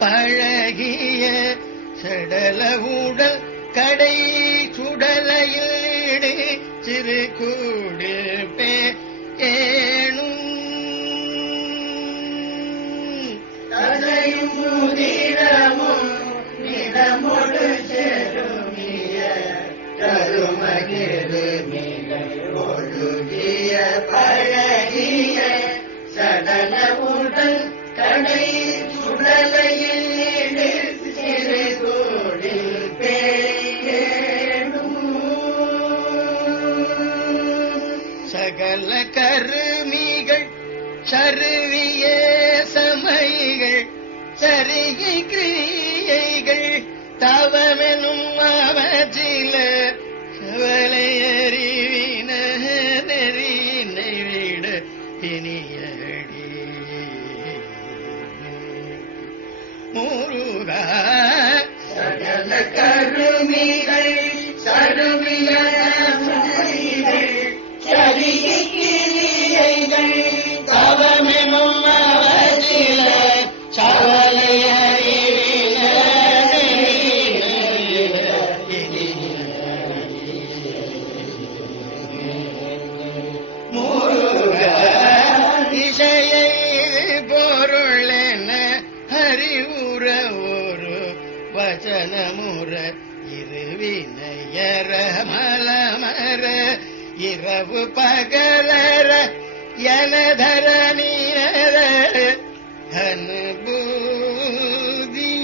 பழகிய செடல ஊடல் கடை சுடலையீடு சிறு கூடு பே ஏனும். பழகிய சடல உடல் கடை சுடலை கருமிகள் சருவிய சமைகள் சரிகை கிரியைகள் தவமெனும் அவற்றில கவலையறிவின நெறியினை விட இனியடி. முருகா சகல கருமிகள் கலர எனதரணியத அனுபூதி.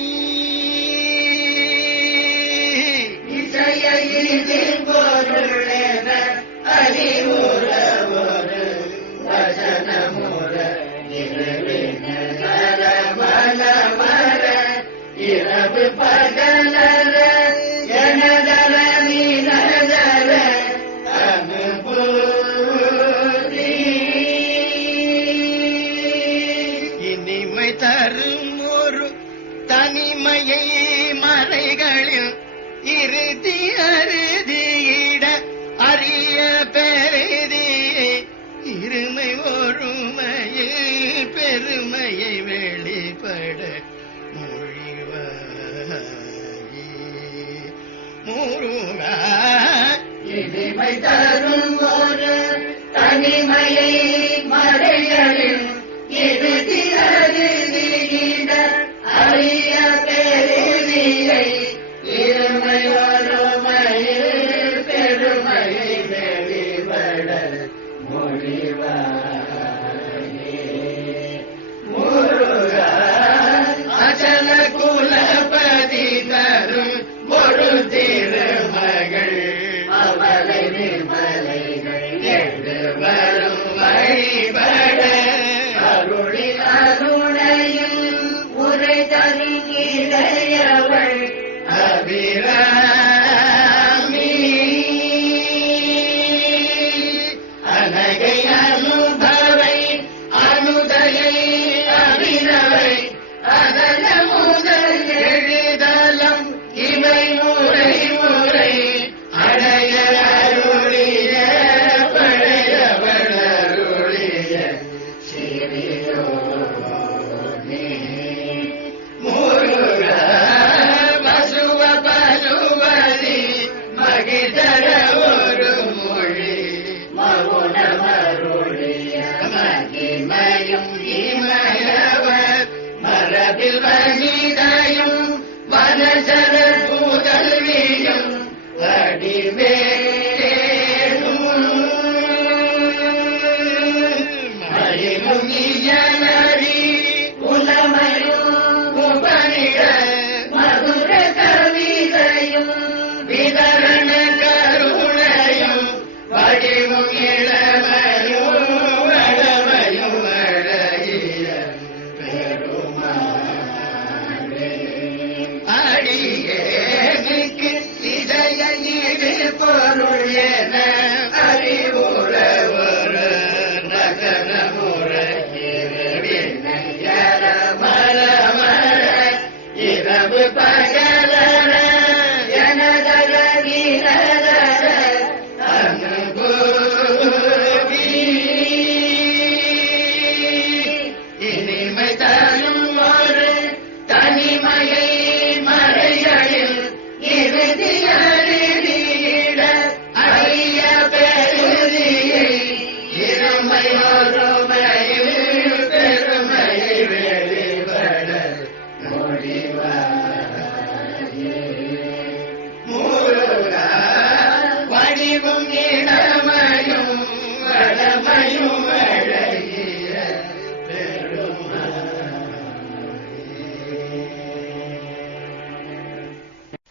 இசையில் பொருளென அறிவுறவோரு வசனமுற இரவின மர இரவு பல பொருள்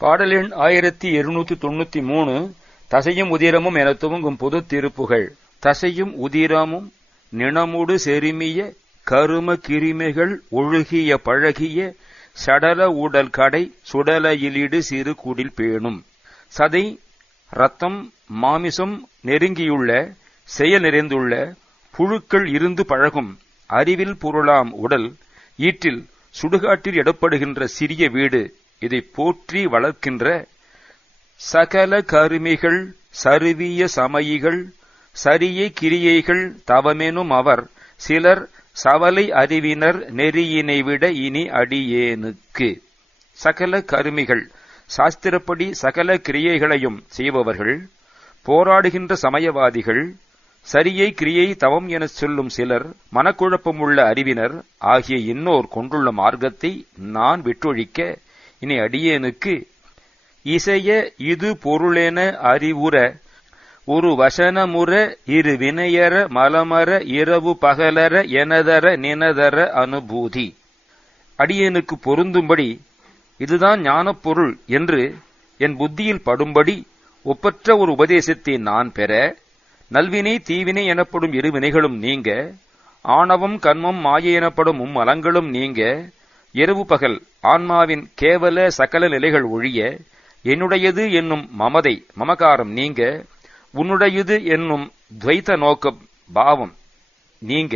பாடல் எண் ஆயிரத்தி இருநூத்தி தொண்ணூத்தி மூணு தசையும் உதிரமும் என துவங்கும் பொது திருப்புகள். தசையும் உதிரமும் நிணமுடு செருமிய கரும கிருமிகள் ஒழுகிய பழகிய சடல உடல் கடை சுடலையிலிடு சிறு குடில் பேணும். சதை ரத்தம் மாமிசம் நெருங்கியுள்ள செயல் நிறைந்துள்ள புழுக்கள் இருந்து பழகும் அறிவில் பொருளாம் உடல் ஈற்றில் சுடுகாட்டில் எடப்படுகின்ற சிறிய வீடு இதை போற்றி வளர்க்கின்ற சகல கருமிகள் சருவிய சமயிகள் சரிய கிரியைகள் தவமெனும் அவர் சிலர் சவலை அறிவினர் நெறியினை விட இனி அடியேனுக்கு. சகல கருமிகள் சாஸ்திரப்படி சகல கிரியைகளையும் செய்பவர்கள் போராடுகின்ற சமயவாதிகள் சரியை கிரியை தவம் எனச் சொல்லும் சிலர் மனக்குழப்பமுள்ள அறிவினர் ஆகிய இன்னோர் கொண்டுள்ள மார்க்கத்தை நான் விட்டொழிக்க இனி அடியேனுக்கு இசைய இது பொருளென அறிவுற ஒரு வசனமுற இரு வினையர மலமர இரவு பகலர எனதர நினதர அனுபூதி. அடியேனுக்கு பொருந்தும்படி இதுதான் ஞானப்பொருள் என்று என் புத்தியில் படும்படி ஒப்பற்ற ஒரு உபதேசத்தை நான் பெற நல்வினை தீவினை எனப்படும் இரு வினைகளும் நீங்க ஆணவம் கண்மம் மாய எனப்படும் மும்மலங்களும் நீங்க இரவு பகல். ஆன்மாவின் கேவல சகல நிலைகள் ஒழிய என்னுடையது என்னும் மமதை மமகாரம் நீங்க உன்னுடையது என்னும் துவைத்த நோக்கம் பாவம் நீங்க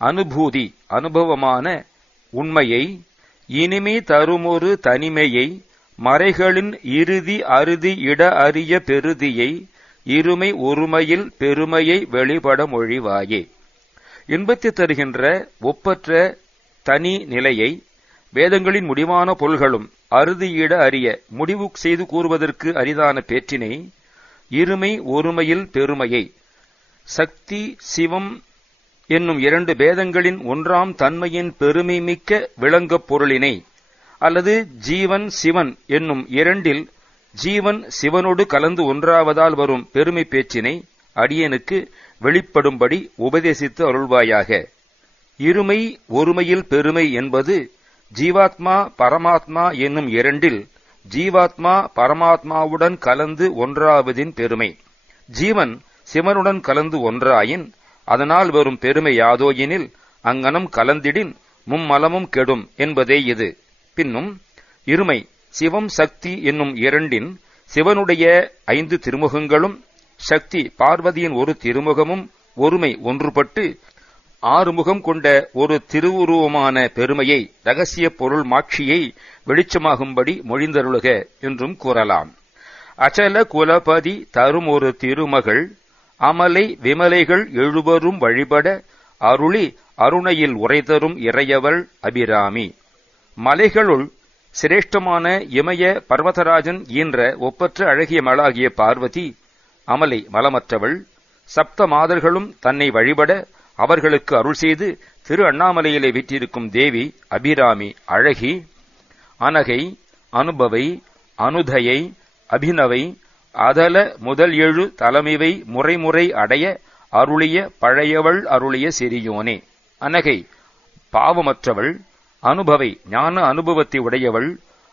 அனுபூதி அனுபவமான உண்மையை இனிமே தருமொரு தனிமையை மறைகளின் இறுதி அறுதி இட அறிய பெருதியை இருமை ஒருமையில் பெருமையை வெளிப்பட மொழிவாயே. இன்பத்தை தருகின்ற ஒப்பற்ற தனி நிலையை வேதங்களின் முடிவான பொருள்களும் அறுதியிட அறிய முடிவு செய்து கூறுவதற்கு அரிதான பேற்றினை இருமை ஒருமையில் பெருமையை சக்தி சிவம் என்னும் இரண்டு பேதங்களின் ஒன்றாம் தன்மையின் பெருமை மிக்க விளங்கப் பொருளினை அல்லது ஜீவன் சிவன் என்னும் இரண்டில் ஜீவன் சிவனோடு கலந்து ஒன்றாவதால் வரும் பெருமை பேச்சினை அடியனுக்கு வெளிப்படும்படி உபதேசித்து அருள்வாயாக. இருமை ஒருமையில் பெருமை என்பது ஜீவாத்மா பரமாத்மா என்னும் இரண்டில் ஜீவாத்மா பரமாத்மாவுடன் கலந்து ஒன்றாவதின் பெருமை. ஜீவன் சிவனுடன் கலந்து ஒன்றாயின் அதனால் வரும் பெருமை யாதோ எனில் அங்கனம் கலந்திடின் மும்மலமும் கெடும் என்பதே இது. பின்னும் இருமை சிவம் சக்தி என்னும் இரண்டின் சிவனுடைய ஐந்து திருமுகங்களும் சக்தி பார்வதியின் ஒரு திருமுகமும் ஒருமை ஒன்றுபட்டு ஆறுமுகம் கொண்ட ஒரு திருவுருவமான பெருமையை ரகசிய பொருள் மாட்சியை வெளிச்சமாகும்படி மொழிந்தருளுக என்றும் கூறலாம். அச்சல குலபதி தரும் ஒரு திருமகள் அமலை விமலைகள் எழுவரும் வழிபட அருளி அருணையில் உரைதரும் இறையவள் அபிராமி. மலைகளுள் சிரேஷ்டமான இமய பர்வதராஜன் ஈன்ற ஒப்பற்ற அழகிய மலாகிய பார்வதி அமலை மலமற்றவள் சப்த மாதர்களும் தன்னை வழிபட அவர்களுக்கு அருள் செய்து திரு அண்ணாமலையிலே வீற்றிருக்கும் தேவி அபிராமி அழகி அனகை அனுபவை அனுதயை அபிநவை அதல முதல் எழு தலைமைவை முறைமுறை அடைய அருளிய பழையவள் அருளிய சிறியோனே. அனகை பாவமற்றவள் அனுபவை ஞான அனுபவத்தை உடையவள்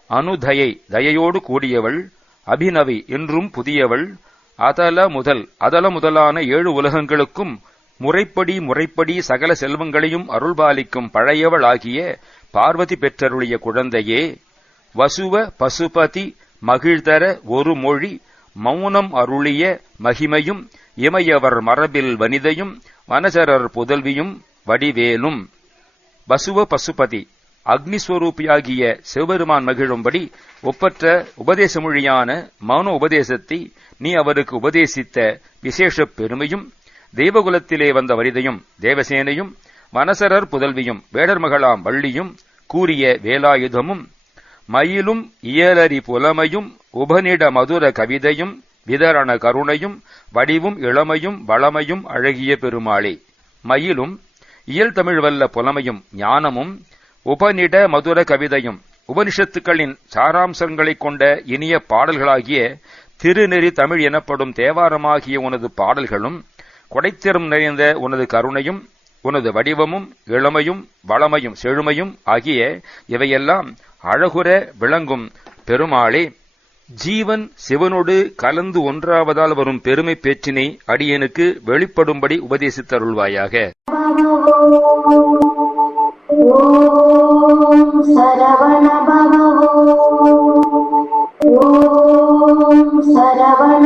அனுதயை தயையோடு கூடியவள் அபிநவி என்றும் புதியவள் அதல முதல் அதல முதலான ஏழு உலகங்களுக்கும் முறைப்படி முறைப்படி சகல செல்வங்களையும் அருள்பாலிக்கும் பழையவளாகிய பார்வதி பெற்றருளிய குழந்தையே வசுவ பசுபதி மகிழ்தர ஒரு மொழி மௌனம் அருளிய மகிமையும் இமையவர் மரபில் வனிதையும் வனசரர் புதல்வியும் வடிவேலும். வசுவ பசுபதி அக்னிஸ்வரூபியாகிய சிவபெருமான் மகிழும்படி ஒப்பற்ற உபதேச மொழியான மௌன உபதேசத்தை நீ அவருக்கு உபதேசித்த விசேஷப் பெருமையும் தெய்வகுலத்திலே வந்த வரிதையும் தேவசேனையும் வனசரர் புதல்வியும் வேடர் மகளாம் வள்ளியும் கூறிய வேலாயுதமும் மயிலும் இயலரி புலமையும் உபநிட மதுர கவிதையும் விதரண கருணையும் வடிவும் இளமையும் வளமையும் அழகிய பெருமாளே. மயிலும் இயல் தமிழ் வல்ல புலமையும் ஞானமும் உபநிட மதுர கவிதையும் உபனிஷத்துக்களின் சாராம்சங்களைக் கொண்ட இனிய பாடல்களாகிய திருநெறி தமிழ் எனப்படும் தேவாரமாகிய உனது பாடல்களும் கொடைத்திறம் நிறைந்த உனது கருணையும் உனது வடிவமும் இளமையும் வளமையும் செழுமையும் ஆகிய இவையெல்லாம் அழகுற விளங்கும் பெருமாளே. ஜீவன் சிவனோடு கலந்து ஒன்றாவதால் வரும் பெருமை பேச்சினை அடியனுக்கு வெளிப்படும்படி உபதேசித்தருள்வாயாக. ஓம் சரவண பவ சரவண